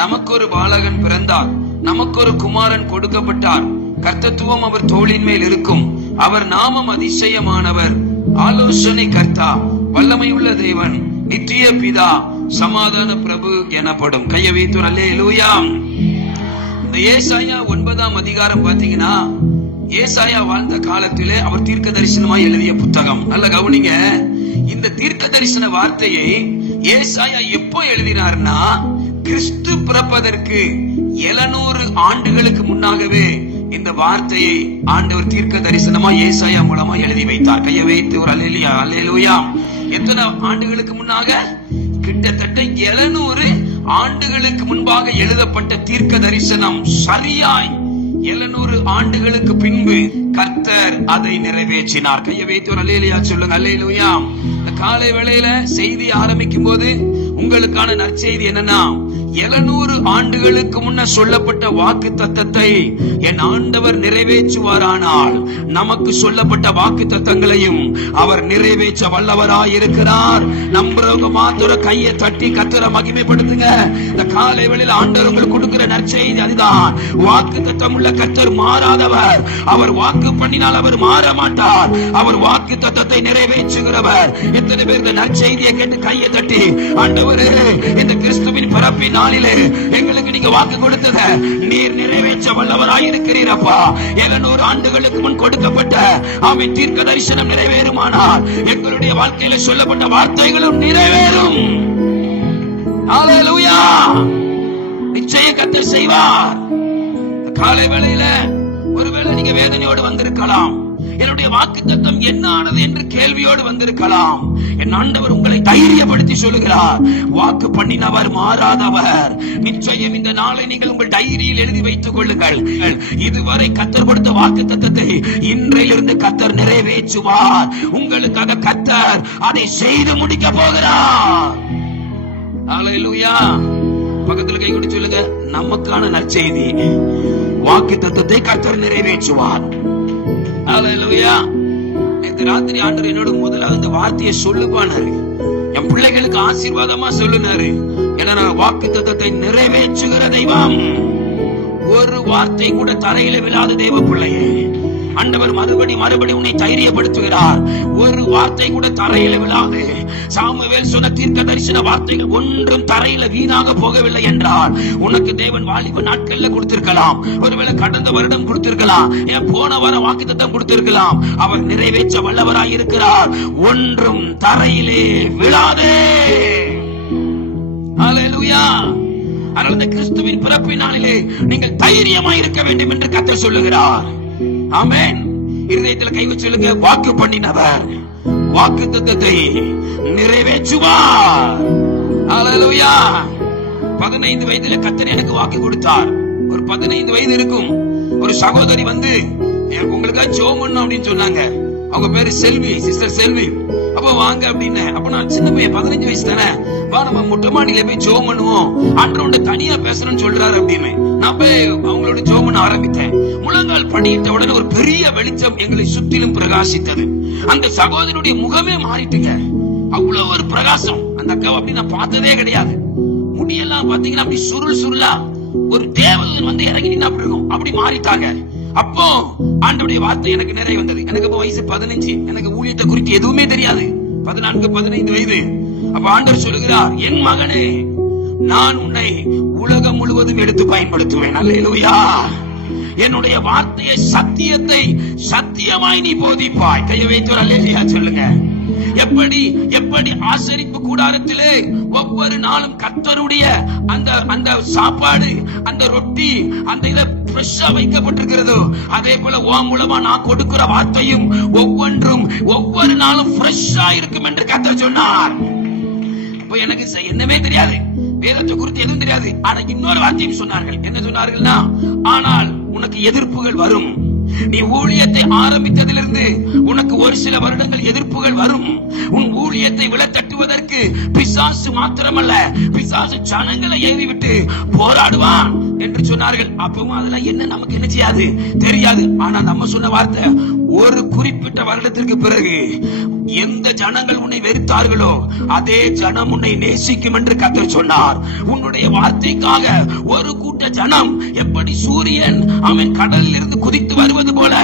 நமக்கு ஒரு பாலகன் பிறந்தார், நமக்கு ஒரு குமாரன் கொடுக்கப்பட்டார். கர்த்தத்துவம் அவர் தோளின் மேல் இருக்கும். அவர் நாமம் அதிசயமானவர், ஆலோசனை கர்த்தா, வல்லமையுள்ள தேவன், நித்திய பிதா, சமாதான பிரபு எனப்படும். கையை வைத்து அல்லேலூயா. இந்த ஏசாயா 9ஆம் அதிகாரம் பாத்தீங்கன்னா, ஏசாயா வாழ்ந்த காலத்திலே அவர் தீர்க்க தரிசனமாய் எழுதிய புத்தகம். நல்ல கவனிங்க. இந்த தீர்க்க தரிசன வார்த்தையை ஏசாயா எப்போ எழுதினார்னா, கிறிஸ்து பிறப்பதற்கு 700 ஆண்டுகளுக்கு முன்னாகவே இந்த வார்த்தையை ஆண்டவர் தீர்க்க தரிசனமா ஏசாயா மூலமா எழுதி வைத்தார். கையை வைத்து ஒரு அல்லேலூயா அல்லேலூயா. எத்தனை ஆண்டுகளுக்கு முன்னாக? கிட்டத்தட்ட 700 ஆண்டுகளுக்கு முன்பாக எழுதப்பட்ட தீர்க்க தரிசனம் சரியாய் 700 ஆண்டுகளுக்கு பின்பு கர்த்தர் அதை நிறைவேற்றினார். கையை வைத்து ஒரு அல்லேலூயா சொல்லுங்க. அல்லேலூயா. இந்த காலை வேளையில செய்தி ஆரம்பிக்கும் போது உங்களுக்கான நற்செய்தி என்னன்னா, 700 ஆண்டுகளுக்கு முன்ன சொல்லப்பட்ட வாக்கு தத்தத்தை என் ஆண்டவர் நிறைவேற்றுவாரானால் நமக்கு சொல்லப்பட்ட வாக்கு தத்தங்களையும் அவர் நிறைவேற்ற வல்லவராய் இருக்கிறார். நம்புறவங்க மாத்திர கையை தட்டி கர்த்தரை மகிமைப்படுத்துங்க. இந்த காலை வேளையில ஆண்டவர் உங்களுக்கு கொடுக்கிற நற்செய்தி அதுதான். வாக்கு தத்தம் உள்ள கர்த்தர் மாறாதவர். அவர் வாக்கு பண்ணினால் அவர் மாற மாட்டார். அவர் வாக்கு தத்தத்தை நிறைவேற்றுகிறவர். எத்தனை பேர் இந்த நற்செய்தியை கேட்டு கையை தட்டி, ஆண்டவரே, இந்த கிறிஸ்துவின் பிறப்பின் நாளிலே எங்களுக்கு நீங்க வாக்கு கொடுத்தத நீர் நிறைவேற்ற வல்லவராய் இருக்கிறீரப்பா. 700 ஆண்டுகளுக்கு முன் கொடுக்கப்பட்ட ஆமென் தீர்க்க தரிசனம் நிறைவேறுமானால் எங்களுடைய வாழ்க்கையில சொல்லப்பட்ட வார்த்தைகளும் நிறைவேறும். ஹல்லேலூயா. நிச்சயம் கர்த்தர் செய்வார். காலை வேளையில ஒருவேளை நீங்க வேதனையோடு வந்திருக்கலாம். என்னுடைய வாக்குத்தத்தம் என்ன ஆனது என்று கேள்வியோடு வந்திருக்கலாம். என் ஆண்டவர் உங்களை தைரியப்படுத்தி சொல்லுகிறார், வாக்கு பண்ணினவர் மாறாதவர். நிச்சயம் இந்த நாளை நீங்கள் உங்கள் டைரியில் எழுதி வைத்துக் கொள்ளுங்கள். இதுவரை கர்த்தர் கொடுத்த வாக்குத்தத்தத்தை இன்றையிலிருந்து கர்த்தர் நிறைவேற்றுவார். உங்களுக்காக கர்த்தர் அதை செய்து முடிக்க போகிறார். ஹல்லேலூயா. பக்கத்துல கை கொண்டு சொல்லுங்க, நமக்கான நற்செய்தி, வாக்குத்தத்தத்தை கர்த்தர் நிறைவேற்றுவார். ஹல்லேலூயா. இந்த ராத்திரி ஆண்டவர் என்னோட முதலாவது இந்த வார்த்தையை சொல்லுப்பானாரு. என் பிள்ளைகளுக்கு ஆசீர்வாதமா சொல்லுனாரு. ஏன்னா வாக்குத்தத்தத்தை நிறைவேற்றுகிற தெய்வம். ஒரு வார்த்தை கூட தரையில விழாத தெய்வ பிள்ளையே, ஆண்டவர் மறுபடி உன்னை தைரியப்படுத்துகிறார். ஒரு வார்த்தை கூட தரையில விழாது. சாமுவேல் சொன்ன தீர்க்க தரிசன வார்த்தைகள் ஒன்றும் தரையில வீணாக போகவில்லை என்றால் உனக்கு தேவன் வாலிப நாட்கள்ல கொடுத்திருக்கலாம். ஒருவேளை கடந்த வருடம் கொடுத்திருக்கலாம், போன வாரம் வாக்குத்தத்தம் கொடுத்திருக்கலாம். அவர் நிறைவேற்ற வல்லவராய் இருக்கிறார். ஒன்றும் தரையிலே விழாதே. ஹல்லேலூயா. அதனால இந்த கிறிஸ்துவின் பிறப்பின் நாளிலே நீங்கள் தைரியமாய் இருக்க வேண்டும் என்று கர்த்தர் சொல்லுகிறார். ஆமென். இருதயத்தில் கை வச்சு சொல்லுங்க, வாக்கு பண்ணினவர் வாக்குத்தத்தத்தை நிறைவேற்றுவார். ஹல்லேலூயா. 15 வயதுல கர்த்தர் எனக்கு வாக்கு கொடுத்தார். ஒரு 15 வயது இருக்கும் ஒரு சகோதரி வந்து உங்களுக்கு ஜெபம் பண்ணணும் அப்படின்னு சொன்னாங்க. அவங்க பேரு செல்வி, சிஸ்டர் செல்வி. அப்ப வாங்க அப்படின்னு. அப்ப நான் சின்ன பையன், 15 வயசு தானே, வா நம்ம மொட்டை மாடியில போய் ஜெபம் பண்ணுவோம், ஆண்டவரோட தனியா பேசணும்னு சொல்றாரு அப்படின்னு. நான் போய் அவங்களோட ஜெபம் பண்ண ஆரம்பித்தேன். முழங்கால் படியிட்ட உடனே ஒரு பெரிய வெளிச்சம் எங்களை சுற்றிலும் பிரகாசித்தது. அந்த சகோதரனுடைய முகமே மாறிட்டுங்க. அவ்வளவு ஒரு பிரகாசம். அந்த அக்காவை அப்படி நான் பார்த்ததே கிடையாது. முடியெல்லாம் பாத்தீங்கன்னா அப்படி சுருளா ஒரு தேவதூதன் வந்து இறங்கி நின்னா அப்படி இருக்கும். அப்படி மாறிட்டாங்க. அப்போ ஆண்டவருடைய வார்த்தை எனக்கு நிறைய வந்தது. எனக்கு அப்ப வயசு 15. எனக்கு ஊழியத்தை குறித்து எதுவுமே தெரியாது. 14-15 வயது. அப்ப ஆண்டவர் சொல்லுகிறார், என் மகனே, நான் உன்னை உலகம் முழுவதும் எடுத்து பயன்படுத்துவேன். அல்லேலூயா. என்னுடைய வார்த்தையை, சத்தியத்தை சத்தியமாய் நீ போதிப்பாய். கையை வைத்து அல்லேலூயா சொல்லுங்க. எப்படி ஆசரிப்பு கூடாரத்திலே ஒவ்வொரு நாளும் கர்த்தருடைய அந்த சாப்பாடு, அந்த ரொட்டி, அந்த இத ஃப்ரெஷ்ஷா வைக்கப்பட்டிருக்கிறதோ, அதே போல உன் மூலமா நான் கொடுக்கிற வார்த்தையும் ஒவ்வொன்றும் ஒவ்வொரு நாளும் ஃப்ரெஷ்ஷா இருக்கும் என்று கர்த்தர் சொன்னார். அப்ப எனக்கு என்னவே தெரியாது, வேதத்தை குறித்து எதுவும் தெரியாது. ஆனா இன்னொரு வார்த்தையும் சொன்னார்கள். என்ன சொன்னார்கள்னா, ஆனால் உனக்கு எதிர்ப்புகள் வரும். நீ ஊழியத்தை ஆரம்பித்ததிலிருந்து உனக்கு ஒரு சில வருடங்கள் எதிர்ப்புகள் வரும். உன் ஊழியத்தை விழத்தட்டுவதற்கு பிசாசு மாத்திரமல்ல, பிசாசு ஜனங்களை ஏவி விட்டு போராடுவான் என்று சொன்னார்கள். அப்பவும் அதெல்லாம் என்ன நமக்கு என்ன செய்யாது, தெரியாது. ஆனா நம்ம சொன்ன வார்த்தை, ஒரு குறிப்பிட்ட வருடத்திற்கு பிறகு எந்த ஜனங்கள் உன்னை வெறுத்தார்களோ அதே ஜனம் உன்னை நேசிக்கும் என்று கர்த்தர் சொன்னார். உன்னுடைய வார்த்தைக்காக ஒரு கூட்ட ஜனம் எப்படி சூரியன் அவன் கடலில் இருந்து குதித்து வருவது போல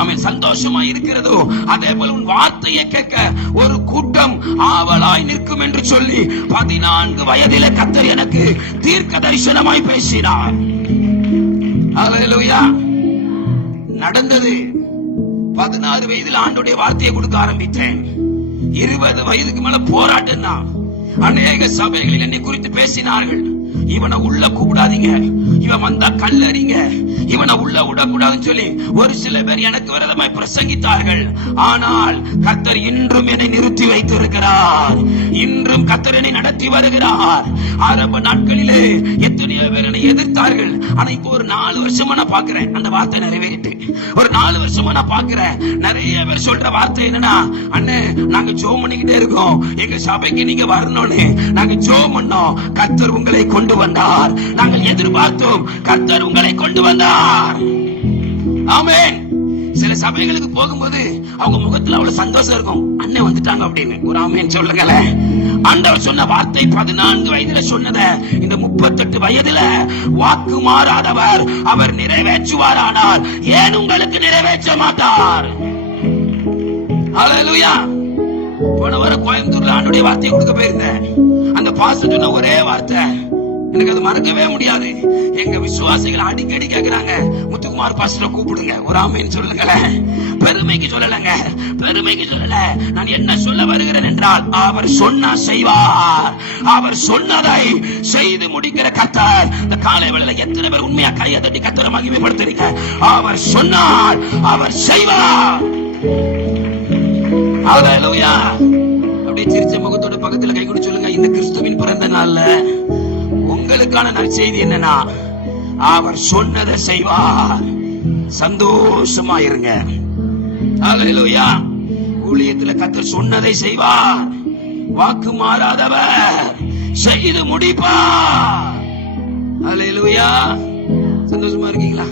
அவன் சந்தோஷமா இருக்கிறதோ, அதே போல உன் வார்த்தையை கேட்க ஒரு கூட்டம் ஆவலாய் நிற்கும் என்று சொல்லி 14 வயதிலே கர்த்தர் எனக்கு தீர்க்க தரிசனமாய் பேசினார். அல்லேலூயா. நடந்தது. 16 வயதில் ஆண்டோடைய வார்த்தையை கொடுக்க ஆரம்பித்தேன். 20 வயதுக்கு மேல போராட்டம் தான். அநேக சபைகளில் என்னை குறித்து பேசினார்கள். இவனை உள்ள கூப்பிடாதீங்க, இவன் வந்தா கல்லறிங்க, இவனை உள்ள விடக்கூடாதுன்னு சொல்லி ஒரு சில பேர் எனக்கு விரோதமாய் பிரசங்கித்தார்கள். ஆனால் கர்த்தர் இன்றும் என்னை நிறுத்தி வைத்திருக்கிறார். இன்றும் கர்த்தர் என்னை நடத்தி வருகிறார். ஆரம்ப நாட்களிலே எத்தனையோ பேர் என்னை எதிர்த்தார்கள். ஆனா இப்போ ஒரு 4 வருஷமா நான் பாக்குறேன் அந்த வார்த்தை நிறைவேறிட்டு. ஒரு 4 வருஷமா நான் பாக்குறேன் நிறைய பேர் சொல்ற வார்த்தை என்னன்னா, அண்ணே நாங்க ஜெபம் பண்ணிக்கிட்டே இருக்கோம், எங்க சபைக்கு நீங்க வரணும்னு நாங்க ஜெபம் பண்ணோம், கர்த்தர் உங்களை கொண்டு வந்தார். நாங்கள் எதிர்பார்த்தோம், கர்த்தர் உங்களை கொண்டு வந்தார். ஆமென். சில சபைகளுக்கு போகும்போது அவங்க முகத்துல அவ்வளவு சந்தோஷம் இருக்கும், அண்ணன் வந்துட்டாங்க அப்படின்னு. ஒரு ஆமென் சொல்லுங்களேன். ஆண்டவர் சொன்ன வார்த்தை 14 வயதுல சொன்னத இந்த 38 வயதுல வாக்கு மாறாதவர் அவர் நிறைவேற்றுவார். ஆனால் ஏன் உங்களுக்கு நிறைவேற்ற மாட்டார்? அல்லேலூயா. போன வாரம் கோயம்புத்தூர்ல ஆண்டவருடைய வார்த்தையை கொடுக்க போயிருந்தேன். அந்த பாஸ்டர் சொன்ன ஒரே வார்த்தை எனக்கு அது மறக்கவே முடியாது. எங்க விசுவாசிகள் அடிக்கடி கேக்குறாங்க, முத்துக்குமார் பாஸ்டரை கூப்பிடுங்க. ஒரு ஆமென் சொல்லுங்களேன். பெருமைக்கு சொல்லலங்க, பெருமைக்கு சொல்லல. நான் என்ன சொல்ல வருகிறேன் என்றால், அவர் சொன்னா செய்வார். அவர் சொன்னதை செய்து முடிக்கிற கர்த்தர். இந்த காலை வேளையில எத்தனை பேர் உண்மையா கையை தட்டி கர்த்தரை மகிமைப்படுத்துறீங்க? அவர் சொன்னார், அவர் செய்வார். அல்லேலூயா. அப்படியே சிரிச்ச முகத்தோட பக்கத்துல கை கொடு சொல்லுங்க, இந்த கிறிஸ்துவின் பிறந்த நாள்ல உங்களுக்கான நற்செய்தி என்னன்னா, அவர் சொன்னதை செய்வார். சந்தோஷமா இருங்க. அல்லேலூயா. ஊழியத்துல கர்த்தர் சொன்னதை செய்வார். வாக்கு மாறாதவர் செய்து முடிப்பார். அல்லேலூயா. சந்தோஷமா இருக்கீங்களா?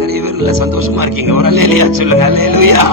நிறைய பேர் இல்ல சந்தோஷமா இருக்கீங்க. ஒரு அல்லேலூயா சொல்லுங்க. அல்லேலூயா.